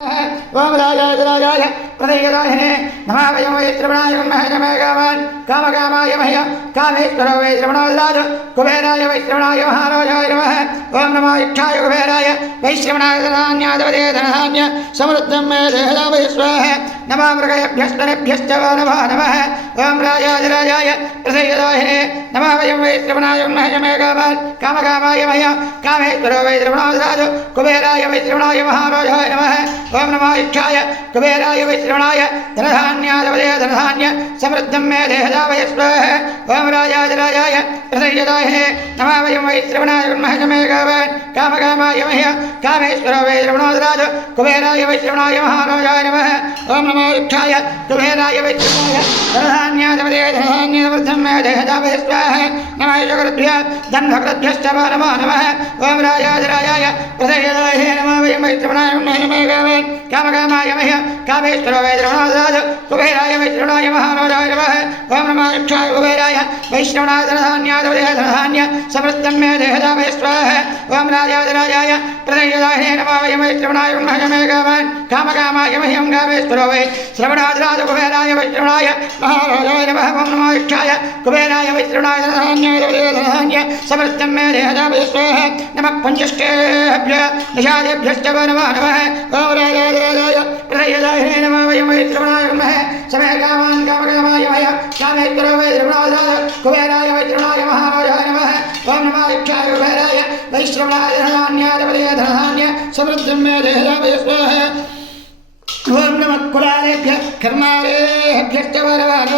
ओम राजाय प्रदयदाहिने नमः वयं वै श्रवणाय महे कामान् कामकामाय मह्य कामेश्वरो वै श्रवणोदराज कुबेराय वै श्रवणाय महाराजाय नमः ओम नमः इक्षाय कुबेराय वै श्रवणाय धनान्यादवदे धनधान्य समृद्धं मे देहदा वै स्वाहा नमः मृगयभ्यस्तनेभ्यश्च नमः नमः ओम राजाय प्रदयदाहिने नमः वयं वै श्रवणाय महे कामान् कामकामाय मह्य कामेश्वरो वै श्रवणोदराज कुबेराय वै श्रवणाय महाराजाय नमः ओम नमः इक्षाय कुबेराय वै श्रवणाय धनधान्यादवदे धनधान्य समृद्धं मे देहदा वै स्वाहा ओम राजाय प्रदयदाहिने नमः वयं वै श्रवणाय महे कामान् कामकामाय मह्य कामेश्वरो वै श्रवणोदराज कुबेराय वै श्रवणाय महाराजाय नमः ओम नमः इक्षाय कुबेराय वै श्रवणाय धनधान्यादवदे धनधान्य समृद्धं मे देहदा वै स्वाहा नमः शुक्रभ्य धनभकृभ्यश्च नमः नमः ओम राजाय प्रदयदाहिने नमः वयं वै श्रवणाय महे कामान् कामकामाय मह्य कामेश्वरो वै श्रवणोदराज कुबेराय वै श्रवणाय महाराजाय नमः ओम नमः इक्षाय कुबेराय वै श्रवणाय धनधान्यादवदे धनधान्य समृद्धं मे देहदा वै स्वाहा ओम राजाय प्रदयदाहिने नमः वयं वै श्रवणाय महे कामान् कामकामाय मह्यं कामेश्वरो वै श्रवणोदराज कुबेराय वै श्रवणाय महाराजाय नमः ओम नमः इक्षाय कुबेराय वै श्रवणाय धनधान्यादवदे धनधान्य समृद्धं मे देहदा वै स्वाहा नमः पंचष्टेभ्यः निषादेभ्यश्च नमः नमः ओम राजाय प्रदयदाहिने नमः वयं वै श्रवणाय महे कामान् कामकामाय मह्य कामेश्वरो वै श्रवणोदराज कुबेराय वै श्रवणाय महाराजाय नमः ओम नमः इक्षाय कुबेराय वै श्रवणाय धनधान्यादवदे धनधान्य समृद्धं मे देहदा वै स्वाहा ओम नमः कुलालेभ्यः कर्मालेभ्यश्च नमः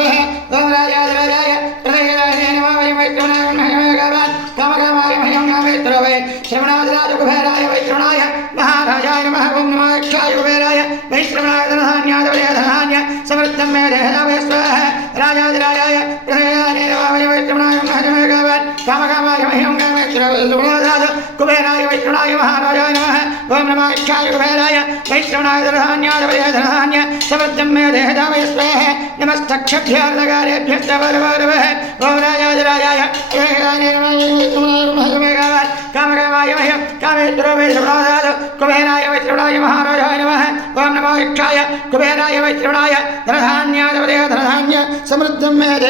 ओम राजाय प्रदयदाहिने नमः वयं वै श्रवणाय महे कामान् कामकामाय मह्यं कामेश्वरो वै श्रवणोदराज कुबेराय वै श्रवणाय महाराजाय नमः ओम नमः इक्षाय कुबेराय वै श्रवणाय धनधान्यादवदे धनधान्य समृद्धं मे देहदा वै स्वाहा राजाय प्रदयदाहिने नमः वयं वै श्रवणाय महे कामान् कामकामाय मह्यं कामेश्वरो वै श्रवणोदराज कुबेराय वै श्रवणाय महाराजाय नमः ओम नमः इक्षाय कुबेराय वै श्रवणाय धनधान्यादवदे धनधान्य समृद्धं मे देहदा वै स्वाहा नमस्तक्षभ्यार्धकारेभ्यश्च नमः ओम राजाय प्रदयदाहिने नमः वयं वै श्रवणाय महे कामान् कामकामाय मह्य कामेश्वरो वै श्रवणोदराज कुबेराय वै श्रवणाय महाराजाय नमः ओम नमः इक्षाय कुबेराय वै श्रवणाय धनधान्यादवदे धनधान्य समृद्धं मे